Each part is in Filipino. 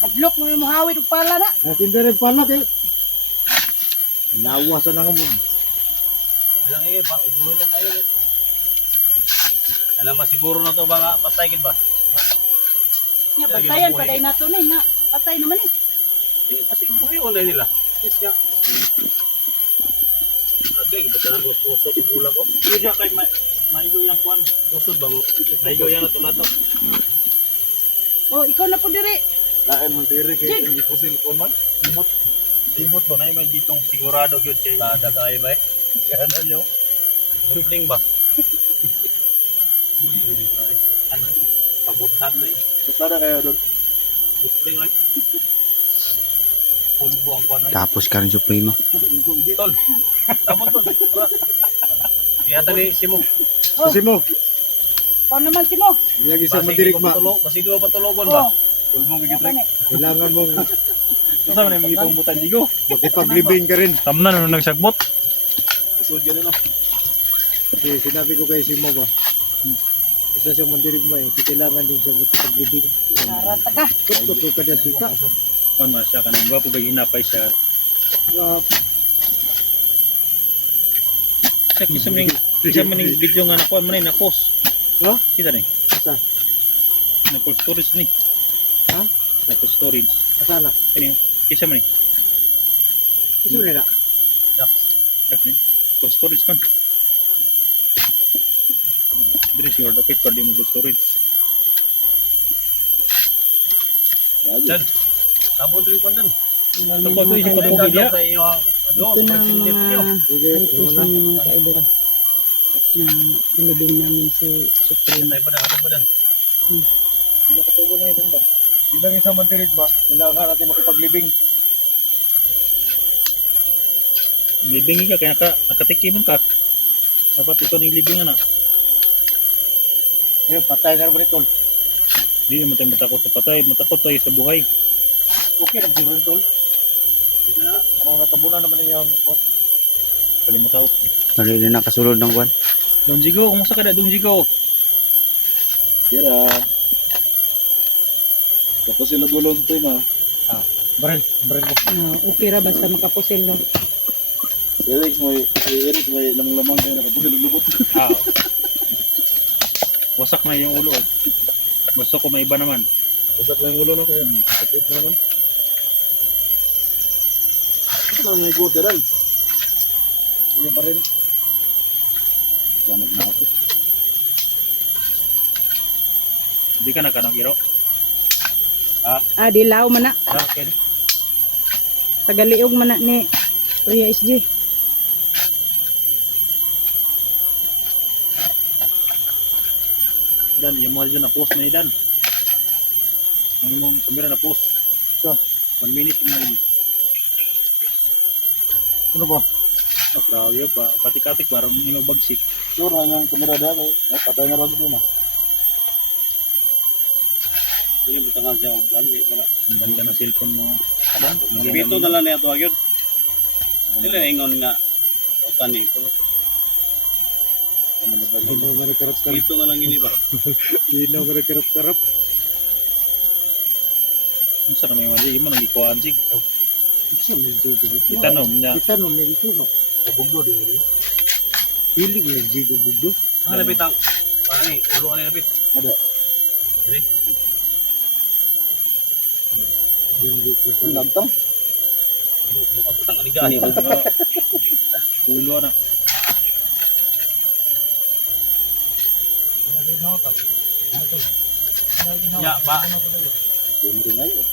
Adlok mo yung muhawid og pala na. Natinda rin pala kayo. Nawasan na ka mo. Alang ba, ubulo lang tayo eh. Alam masiguro na to ba nga, patay gid ba? Nga patayan paday nato ni nga patay naman eh. Kasi buhay wala nila. Yes nga. Agay, ba't na pusod yung gula ko? Hindi kay maigo yung kuwan. Pusod ba mo? Maigo yan ito na to. Oh, ikaw na po diri. Lain mo diri kay hindi ko silpon man. Simot ba? May ditong sigurado yun kay Tada kayo ba eh? Gano'n nyo? Butling ba? Ano? Pabutan na eh. Sada kayo doon. Butling ay. Pulbo ang kuwan ay. Tapos ka rin Supremo. Tol. Tama tol. Iyata ni Simo. Kasi mo. Kau naman si mo. Lagi sa mandirigma. Basi di ba patulogon ba? Oh. Tulmong Ano gigitrek. ni? Kailangan mong Saan man yung mga butan digo? makipaglibing ka rin. Tamnan ano nagsagbot? Usod ka na. Kasi sinabi ko kay Simo ba. Isa siyang mandirigma eh. Kailangan din siya makipaglibing. Narata ka. Kuto ka na dito. Kuan mas siya kanang gwapo ba hinapay siya. Sa kisa maning video nga nakuha man na post. No? Kita ni. Asa? Na post storage ni. Ha? Na post storage. Asana? Kini kisa man ni. Gusto mo nila? Tak ni. Post storage kan. Diri siguro dapat pa di mo post storage. Dan. Kabon diri kon dan. Kapag ko isip ko video sa iyo ano, Ito na ang pagsilip niyo. mga Sige, request una. ng mga kaidol na inibig namin si Supreme. Tayo pa na, ba dan? Hindi ka katubo na ito ba? Bilang isang mandirigma, kailangan natin makipaglibing. Libing ka kaya nakatikiman ka. Dapat ito ng libing na. Ayun, patay na rin ito. Hindi naman tayo matakot sa patay, matakot tayo sa buhay. Okay, nagsiguro ito. Marang natabunan naman niya yung Kalimutaw. Kali na nakasulod ng kwan. Don Jigo, kumusta ka na Don Jigo? Kira. Tapos sila gulong ito yung Baril ko. Okay ra basta makapusil no. Eric may lamang-lamang kayo nakapusin ng lubot. Ah. Wasak na yung ulo. Gusto ko may iba naman. Wasak na yung ulo na kaya. Kapit na naman. Ito lang may good na rin. Yung baril. Wanag na ako. Hindi ka nagkanang iro. Dilaw man na. Okay. Tagaliog man na ni Ria SG. Dan, yung mga dyan na post na idan. Ang mong kamera na post. So, 1 minute yung mga ano ba? oh, grabe pa. Patik-atik parang inubagsik. Sure, yung kamera dito. Patay na rin ito na. Ano yung butangan siya? Ang ganda ng cellphone mo. Bito na lang na ito agad. Dili na ingon nga utan ni pero Linaw nga nagkarap-karap. bito na lang yun iba. Linaw nga nagkarap-karap. Ang sarap may mali. Yung mo nang ikuhaan sig. Isa may jigo. Itanom niya. Kita no, may ito ba? Kabugdo din mo. Hilig na jigo bugdo. Ang lapit ang parang ni ulo ni lapit. Ada. Dili. Yung dito. Lantang. Ang aligahi. Ulo na. Ya, ba. Yung rin ngayon.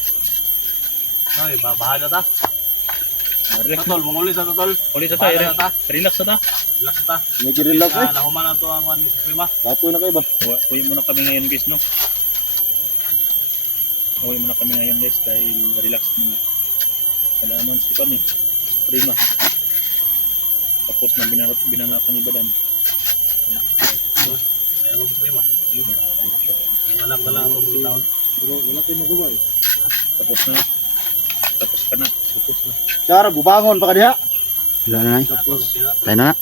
Ay, bahala ta. Relax na. Tatol, munguli sa tatol. Ulit sa tayo. Bahala ta. Relax na ta. Relax ta. Medyo relax eh. Nahuman na to ang kwan ni Suprema. Tapo na kayo ba? Uwi muna kami ngayon guys, no? Uwi muna kami ngayon guys dahil relax muna. Wala naman si Pan eh. Prima. Tapos na binanatan ni Badan. Ayun ang Suprema. Yung anak na lang ako si taon. Pero wala tayong magawa eh. Tapos na. Tapos ka na. Tapos na. Sara, bubangon pa ka diha. Wala na na. Tapos Tayo na na.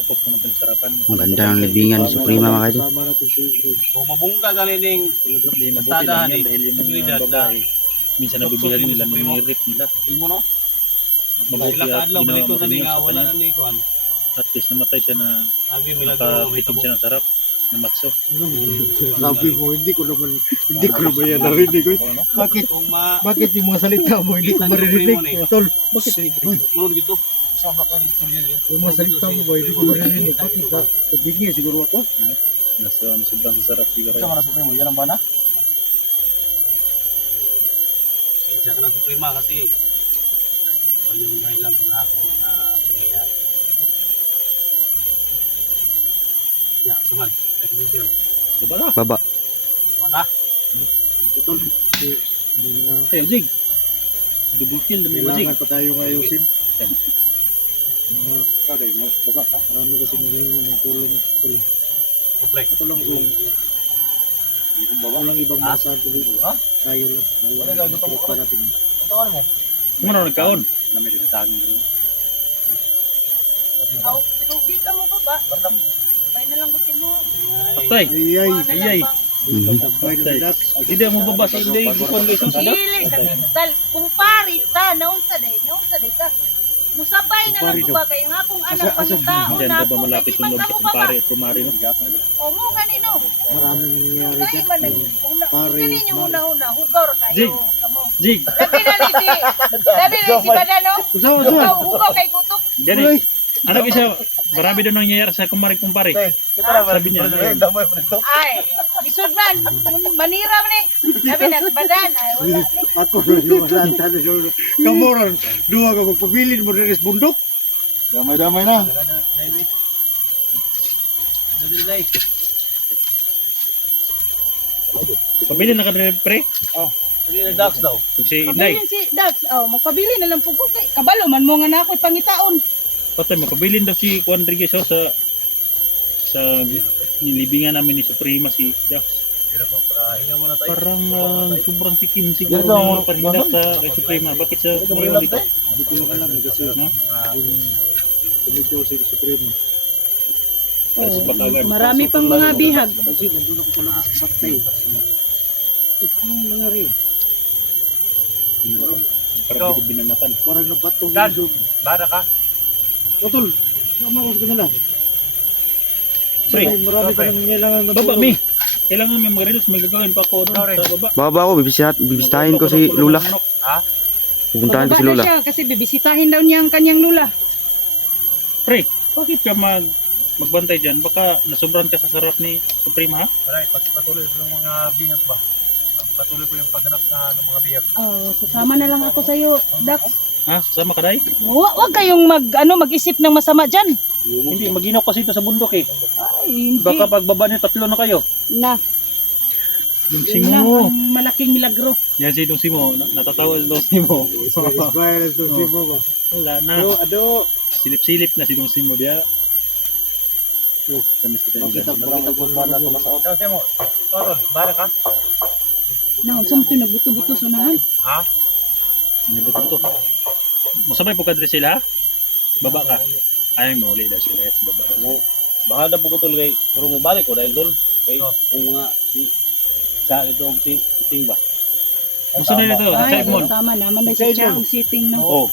Tapos naman ang sarapan. Ang ganda ng libingan ni Suprema mga kaidol. Sama natin si Rin. kung mabungka ganin ning Hindi mabuti Bastada, lang yan eh. dahil yung Seguridad mga babae Minsan nabibilan nila, nire-rip nila. Ilmo no? Mabuti Sila at kaadlaw balik ko ginawa mo tani rin nga sa wala kanya. na ni kuan. At least namatay siya na Lagi milagro may nakatikim tabo. siya ng sarap na matso. Sabi mo, hindi ko naman yan narinig ko. Bakit? Kung ma Bakit yung mga salita mo hindi ko maririnig? Tol, bakit? sulod gito. Sama ka ni istorya niya. Yung mga salita mo ba hindi ko maririnig? Bakit? Sabihin niya siguro ako. Nasa sobrang sarap siguro. Sama na supremo, yan ang bana. Isa ka na suprema kasi o yung dahilan sa lahat ng mga pangyayari. Ya, suman. Television. Baba na. Baba. Bana. Tol, hindi na Hey, Zig. Double kill na may Zig. kailangan pa tayong ayusin. Yan. Mga kagay mo, baba ka. Marami kasi naging ng tulong. Kuplay. Ito lang kung walang ibang masahan ko dito. Ha? Tayo lang. Wala gagawin mo. Parating. Ang taon mo? Kung ano nagkaon? Nami rin tagin rin. Aw, pinubi ka mo ba? May na lang gusin mo. Patay. Iyay. Wala na Ayay. lang Mhm. Tabay na Patay. bilat. Hindi mo baba sa hindi. Bukon ko bang dili sa mental. Kung pari ta, naunsa day ka. Musabay na lang ko ba kayo nga kung anak pangitaon Diyan na ka ba malapit yung loob sa kumpare at kumari no? O mo ganino. Iya, Maraming nangyayari Dahil man dyan. una, Pare, ganin yung una-una, hugaw Jig. kayo. Kamo. Zig. Sabi na si Badano, hugaw kay Gutok. Gani. Ano kasi marami doon nangyayari sa kumari kumpare. Sabi niya. Ay, lisod man. Manira man eh. Sabi na si Badan. Ay, wala. Ako na wala tayo solo. Kamoran, duha ka magpabilin mo rin sa bundok. Damay-damay na. Ano din day? Pabili na ka na pre. Hindi na ducks daw. Kung si Inday. Pabilin si Dax. Oh, magpabili na lang po ko kay kabalo man mo nga na ako'y pangitaon. Patay mo. Pabilin daw si Juan Rodriguez oh, sa nilibingan namin ni Suprema si Dax. Para hinga mo na tayo. Parang sobrang tikim siguro na pahindak sa kay Suprema. Bakit sa ngayon dito? Hindi ko lang alam kasi yung tumito si Supremo. Para sa Batagan. Marami pang mga bihag. Kasi nandun ako pala sa bantay. Anong nangyari? Parang hindi binanatan. Parang nabato Dan. doon. Bana ka? Otol, sama ko sa kanila. Pre, Marami pa nang kailangan na baba mi. Kailangan may mag-relax, may gagawin pa ako doon sa baba. Baba ako, bibisitahin ko si Lula. Pupuntahan ko si Bababa na Lula. siya kasi bibisitahin daw niya ang kanyang lula. Pre, bakit ka magbantay dyan? Baka nasobran ka sa sarap ni Suprema ha? Alright, patuloy ko yung mga bihag ba? Patuloy ko yung paghanap na ng mga bihag. Oh, sasama na lang ako sa iyo, Dax. Ha? Sasama ka dahil? Wag kayong mag-isip ng masama diyan. Hindi, maginaw kasi ito sa bundok eh. Ay, hindi. Baka pagbaba niyo, tatlo na kayo. Na, Yung yun lang Simo. ang malaking milagro. Yan si Dong Simo. Natatawa si Dong Simo. Virus doon si Mama. Wala na. Ado. Silip-silip na si Dong Simo dia. Sa Mr. Makita Kenjan. ko pa na tumasaot. Kasi mo, Totol, bana ka? Na, saan ito nagbuto-buto sa unahan? Nabuto to. Masabay po ka dito sila ha? Baba ka. Ay, mauli na sila sa baba. Baka na po ko tol kay puro mo balik ko dahil tol. Kay kung mga si sa ito si Ting ba? Gusto na nito. Ay, Check mo. tama naman na si Chao sitting, no? Oo.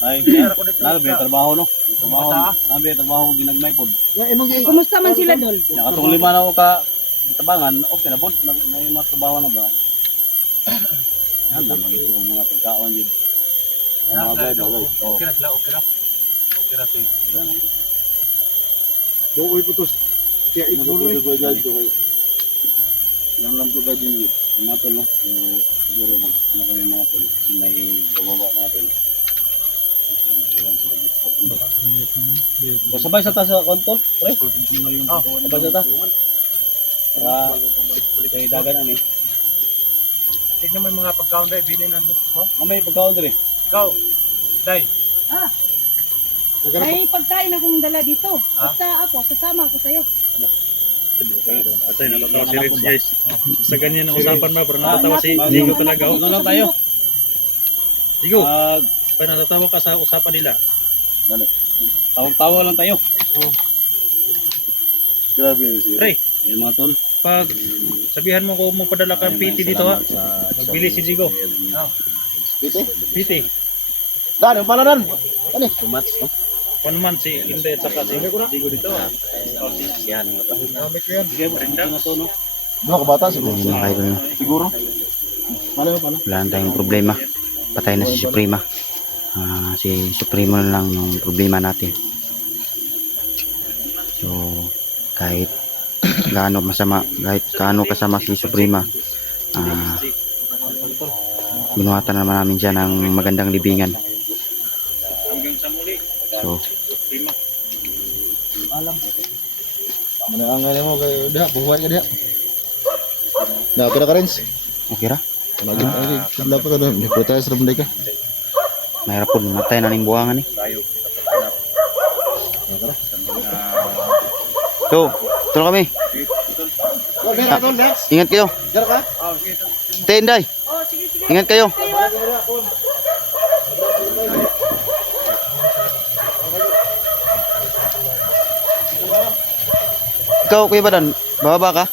Ay, nabi trabaho no. Nabi trabaho ginagmay pod. Kumusta man sila, Dol? Nakatong lima na ako ka tabangan, okay na pod. Na yung mga trabaho na ba? Yan na magito yung mga pagkaon yun. Ang mga bay bagay. Okay na sila, okay na. Okay na sila. Doon po to. Kaya ipuloy. Yang lang to gadyo yun. Yung mga tol no. So, siguro ano kami mga tol. Kasi may bababa natin. Ilan sila dito sa bundok. So, sabay sa ta sa kontol, pre. Sabay sa ta. Para kay dagan ani. Tignan mo yung mga pagkaon dahil bilhin nandun. May pagkaon diri. Ikaw, Day. Ay, pagkain akong dala dito. Basta ako, sasama ako sa'yo. Atay, natatawa si Reds guys. Sa ganyan ang usapan ba? Parang natatawa si Jigo talaga. Oh. Ano lang tayo? Jigo, pa natatawa ka sa usapan nila. Tawag-tawa lang tayo. Grabe yun siya. Pre, Yung mga tol. pag sabihan mo kung magpadala ka ng PT dito ha. Magbili si Jigo. Pite. PT. Dan, yung pala dan. Ano? Tumats, no? 1 month si Inday at saka si Jigo dito ha. Yan. Gamit ko yan. Sige, marinda. Mga kabata siguro. Ayun mga idol, no? Siguro. Pala. Wala na tayong problema. Patay na si Suprema. Si Supremo na lang yung problema natin. So, kahit gaano kasama si Suprema, binuhatan naman namin siya ng magandang libingan. Hanggang sa muli. So, Prima. Manangangan mo kay Diha, buhay ka Diha. Na, pila ka Renz? okay ra? Lagi, sabla pa ka doon. Hindi ko tayo sa ramday ka. Mahirap po, matay na ning buwangan eh. So, ito na kami. Ingat kayo. Tenday. Oh, sige, sige. Ingat kayo. Ikaw, Kuya Badan, bababa ka?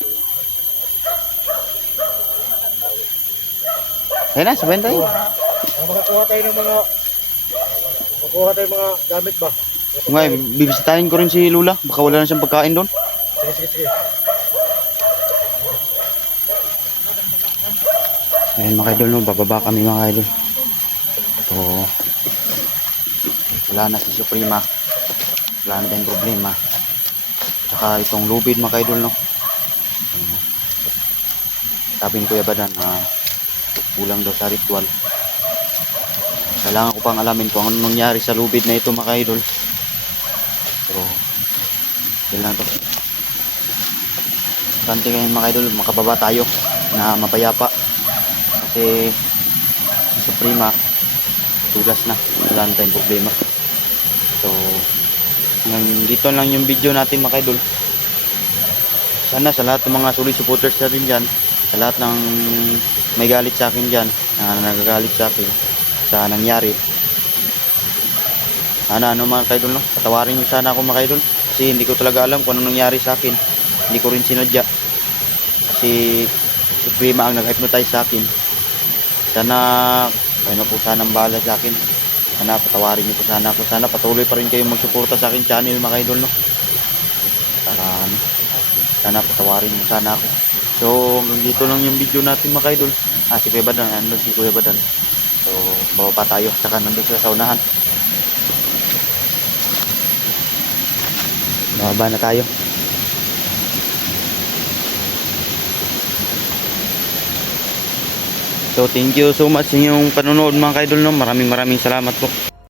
Ayun na, sabayin tayo. Makakuha tayo ng mga gamit ba? Nga, bibisitahin ko rin si Lula. Baka wala na siyang pagkain doon. Sige. Ayun mga idol, no, bababa kami mga idol. So, wala na si Suprema. Wala na tayong problema. Tsaka itong lubid mga idol, no. Sabi ni Kuya Badan na kulang daw sa ritual. Kailangan ko pang alamin kung ano nangyari sa lubid na ito mga idol. Pero, yun lang to. Importante ngayon mga idol, makababa tayo na mapayapa. Kasi si Suprema tugas na, wala na tayong problema. So dito lang yung video natin mga idol. Sana sa lahat ng mga solid supporters natin dyan, sa lahat ng may galit sa akin dyan, na nagagalit sa akin sa nangyari, sana mga idol, no? Patawarin nyo sana ako mga idol, kasi hindi ko talaga alam kung ano nangyari sa akin. Hindi ko rin sinadya, kasi Suprema ang nag-hypnotize sa akin. Sana kayo na po sana ang bahala sa akin. Sana patawarin niyo po sana ako. Sana patuloy pa rin kayong magsuporta sa akin channel mga idol, no? Sana patawarin niyo sana ako. So hanggang dito lang yung video natin mga idol. Si Kuya Badan, nandun si Kuya Badan. So bababa tayo, saka nandun sila sa unahan. Bababa na tayo. So thank you so much sa inyong panonood mga kaidol, no? Maraming salamat po.